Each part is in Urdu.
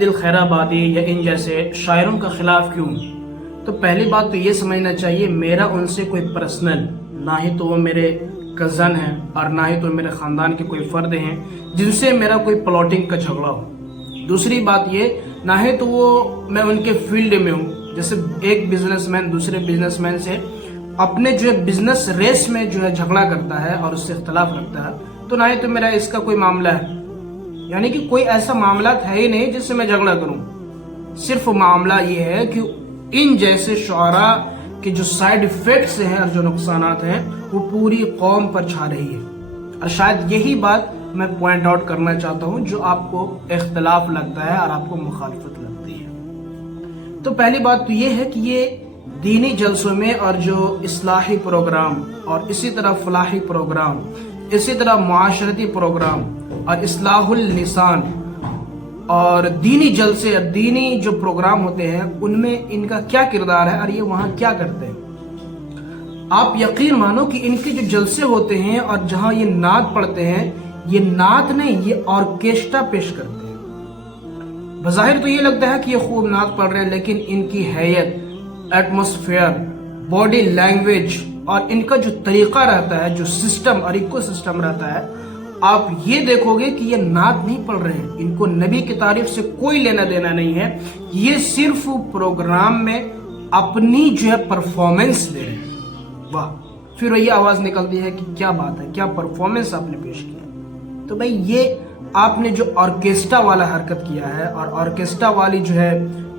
دل خیرآبادی یا ان جیسے شاعروں کا خلاف کیوں؟ تو پہلی بات تو یہ سمجھنا چاہیے میرا ان سے کوئی پرسنل نہ ہی تو وہ میرے کزن ہیں اور نہ ہی تو میرے خاندان کے کوئی فرد ہیں جن سے میرا کوئی پلاٹنگ کا جھگڑا ہو۔ دوسری بات یہ نہ ہی تو وہ میں ان کے فیلڈ میں ہوں، جیسے ایک بزنس مین دوسرے بزنس مین سے اپنے جو ہے بزنس ریس میں جو ہے جھگڑا کرتا ہے اور اس سے اختلاف رکھتا ہے، تو نہ ہی تو میرا اس کا کوئی معاملہ ہے، یعنی کہ کوئی ایسا معاملات ہے ہی نہیں جس سے میں جھگڑا کروں۔ صرف معاملہ یہ ہے کہ ان جیسے شعراء کے جو سائیڈ ایفیکٹس ہیں اور جو نقصانات ہیں وہ پوری قوم پر چھا رہی ہے، اور شاید یہی بات میں پوائنٹ آؤٹ کرنا چاہتا ہوں جو آپ کو اختلاف لگتا ہے اور آپ کو مخالفت لگتی ہے۔ تو پہلی بات تو یہ ہے کہ یہ دینی جلسوں میں اور جو اصلاحی پروگرام اور اسی طرح فلاحی پروگرام، اسی طرح معاشرتی پروگرام اور اصلاح اللسان اور دینی جلسے اور دینی جو پروگرام ہوتے ہیں ان میں ان کا کیا کردار ہے اور یہ وہاں کیا کرتے ہیں، آپ یقین مانو کہ ان کے جو جلسے ہوتے ہیں اور جہاں یہ نعت پڑھتے ہیں، یہ نعت نہیں، یہ آرکیسٹرا پیش کرتے ہیں۔ بظاہر تو یہ لگتا ہے کہ یہ خوب نعت پڑھ رہے ہیں، لیکن ان کی حیت، ایٹماسفیئر، باڈی لینگویج اور ان کا جو طریقہ رہتا ہے، جو سسٹم اور ایکو سسٹم رہتا ہے، آپ یہ دیکھو گے کہ یہ نعت نہیں پڑھ رہے ہیں، ان کو نبی کی تعریف سے کوئی لینا دینا نہیں ہے، یہ صرف پروگرام میں اپنی جو ہے پرفارمنس دے رہے ہیں۔ واہ، پھر وہی آواز نکلتی ہے کہ کیا بات ہے، کیا پرفارمنس آپ نے پیش کیا۔ تو بھائی یہ آپ نے جو آرکیسٹرا والا حرکت کیا ہے اور آرکیسٹرا والی جو ہے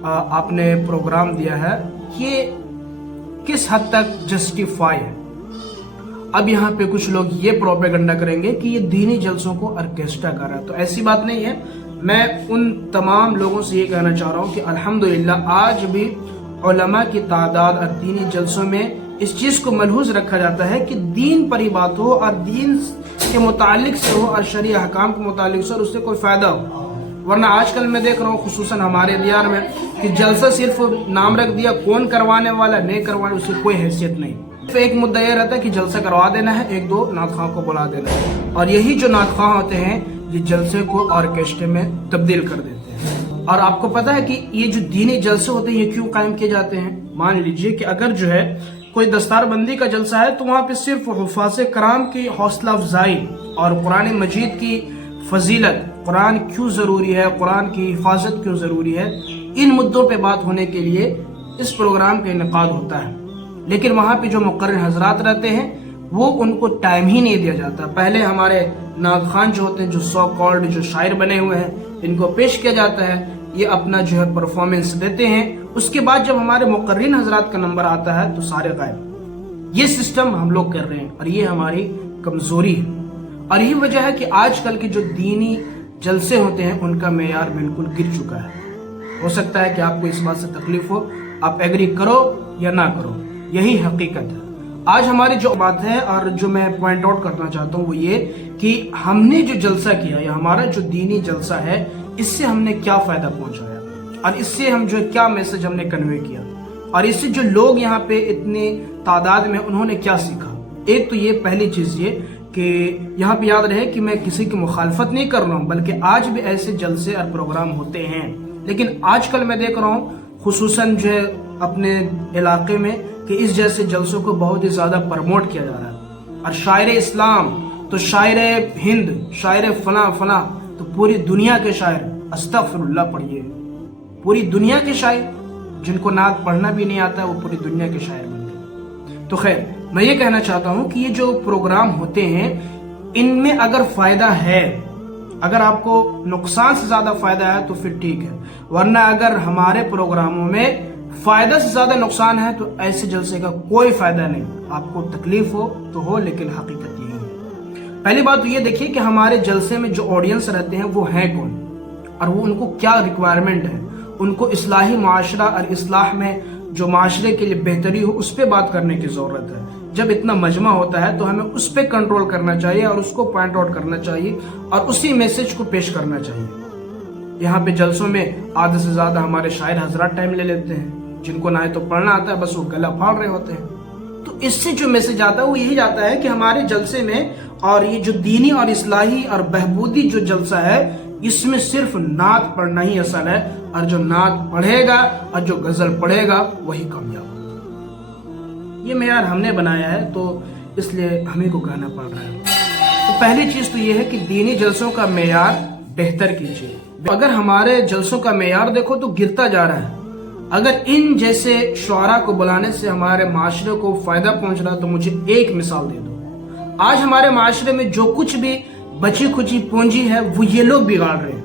آپ نے پروگرام دیا ہے، یہ کس حد تک جسٹیفائی ہے؟ اب یہاں پہ کچھ لوگ یہ پروپیگنڈا کریں گے کہ یہ دینی جلسوں کو آرکیسٹرا کر رہا ہے، تو ایسی بات نہیں ہے۔ میں ان تمام لوگوں سے یہ کہنا چاہ رہا ہوں کہ الحمدللہ آج بھی علماء کی تعداد اور دینی جلسوں میں اس چیز کو ملحوظ رکھا جاتا ہے کہ دین پر ہی بات ہو اور دین کے متعلق سے ہو اور شرعی احکام کے متعلق سے، اور اس سے کوئی فائدہ ہو۔ ورنہ آج کل میں دیکھ رہا ہوں خصوصاً ہمارے دیار میں کہ جلسہ صرف نام رکھ دیا، کون کروانے والا نہیں کروانے اس کی کوئی حیثیت نہیں۔ ایک مدعا یہ رہتا ہے کہ جلسہ کروا دینا ہے، ایک دو نعت خواہ کو بلا دینا ہے، اور یہی جو نعت خواہ ہوتے ہیں یہ جلسے کو آرکیسٹرے میں تبدیل کر دیتے ہیں۔ اور آپ کو پتا ہے کہ یہ جو دینی جلسے ہوتے ہیں یہ کیوں قائم کیے جاتے ہیں؟ مان لیجئے کہ اگر جو ہے کوئی دستار بندی کا جلسہ ہے تو وہاں پہ صرف حفاظ کرام کی حوصلہ افزائی اور قرآن مجید کی فضیلت، قرآن کیوں ضروری ہے، قرآن کی حفاظت کیوں ضروری ہے، ان مدوں پہ بات ہونے کے لیے اس پروگرام کا انعقاد ہوتا ہے، لیکن وہاں پہ جو مقرر حضرات رہتے ہیں وہ ان کو ٹائم ہی نہیں دیا جاتا۔ پہلے ہمارے نعت خوان جو ہوتے ہیں، جو سو کالڈ جو شاعر بنے ہوئے ہیں، ان کو پیش کیا جاتا ہے، یہ اپنا جو ہے پرفارمنس دیتے ہیں، اس کے بعد جب ہمارے مقررین حضرات کا نمبر آتا ہے تو سارے غائب۔ یہ سسٹم ہم لوگ کر رہے ہیں اور یہ ہماری کمزوری ہے، اور یہی وجہ ہے کہ آج کل کے جو دینی جلسے ہوتے ہیں ان کا معیار بالکل گر چکا ہے۔ ہو سکتا ہے کہ آپ کو اس بات سے تکلیف ہو، آپ ایگری کرو یا نہ کرو، یہی حقیقت ہے۔ آج ہماری جو بات ہے اور جو میں پوائنٹ آؤٹ کرنا چاہتا ہوں وہ یہ کہ ہم نے جو جلسہ کیا یا ہمارا جو دینی جلسہ ہے، اس سے ہم نے کیا فائدہ پہنچایا اور اس سے ہم جو کیا میسج ہم نے کنوے کیا، اور اس سے جو لوگ یہاں پہ اتنی تعداد میں انہوں نے کیا سیکھا۔ ایک تو یہ پہلی چیز یہ کہ یہاں پہ یاد رہے کہ میں کسی کی مخالفت نہیں کر رہا ہوں، بلکہ آج بھی ایسے جلسے اور پروگرام ہوتے ہیں، لیکن آج کل میں دیکھ رہا ہوں خصوصاً جو ہے اپنے علاقے میں کہ اس جیسے جلسوں کو بہت ہی زیادہ پرموٹ کیا جا رہا ہے، اور شاعر اسلام تو شاعر ہند، شاعر فلاں فلاں، تو پوری دنیا کے شاعر، استغفر اللہ پڑھیے، پوری دنیا کے شاعر جن کو نعت پڑھنا بھی نہیں آتا ہے وہ پوری دنیا کے شاعر بن گئے۔ تو خیر میں یہ کہنا چاہتا ہوں کہ یہ جو پروگرام ہوتے ہیں ان میں اگر فائدہ ہے، اگر آپ کو نقصان سے زیادہ فائدہ ہے تو پھر ٹھیک ہے، ورنہ اگر ہمارے پروگراموں میں فائدہ سے زیادہ نقصان ہے تو ایسے جلسے کا کوئی فائدہ نہیں۔ آپ کو تکلیف ہو تو ہو، لیکن حقیقت یہی ہے۔ پہلی بات تو یہ دیکھیے کہ ہمارے جلسے میں جو آڈینس رہتے ہیں وہ ہیں کون، اور وہ ان کو کیا ریکوائرمنٹ ہے، ان کو اصلاحی معاشرہ اور اصلاح میں جو معاشرے کے لیے بہتری ہو اس پہ بات کرنے کی ضرورت ہے۔ جب اتنا مجمع ہوتا ہے تو ہمیں اس پہ کنٹرول کرنا چاہیے اور اس کو پوائنٹ آؤٹ کرنا چاہیے اور اسی میسج کو پیش کرنا چاہیے۔ یہاں پہ جلسوں میں آدھے سے زیادہ ہمارے شاعر حضرات ٹائم لے لیتے ہیں، جن کو نہ تو پڑھنا آتا ہے، بس وہ گلا پھاڑ رہے ہوتے ہیں۔ تو اس سے جو میسج آتا ہے وہ یہی جاتا ہے کہ ہمارے جلسے میں اور یہ جو دینی اور اصلاحی اور بہبودی جو جلسہ ہے اس میں صرف نعت پڑھنا ہی اصل ہے، اور جو نعت پڑھے گا اور جو غزل پڑھے گا وہی کامیاب ہوگا۔ یہ معیار ہم نے بنایا ہے تو اس لیے ہمیں کو کہنا پڑ رہا ہے۔ تو پہلی چیز تو یہ ہے کہ دینی جلسوں کا معیار بہتر کیجیے۔ اگر ہمارے جلسوں کا معیار دیکھو تو گرتا جا رہا ہے، اگر ان جیسے شعراء کو بلانے سے ہمارے معاشرے کو فائدہ پہنچ رہا تو مجھے ایک مثال دے دو۔ آج ہمارے معاشرے میں جو کچھ بھی بچی کھچی پونجی ہے وہ یہ لوگ بگاڑ رہے ہیں۔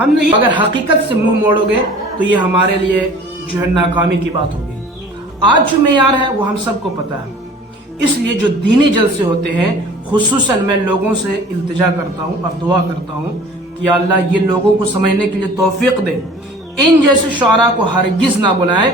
ہم نے اگر حقیقت سے منہ موڑو گے تو یہ ہمارے لیے جو ہے ناکامی کی بات ہوگی۔ آج جو معیار ہے وہ ہم سب کو پتا ہے، اس لیے جو دینی جلسے ہوتے ہیں خصوصاً میں لوگوں سے التجا کرتا ہوں اور دعا کرتا ہوں کہ یا اللہ یہ لوگوں کو سمجھنے کے لیے توفیق دے، ان جیسے شعراء کو ہرگز نہ بلائیں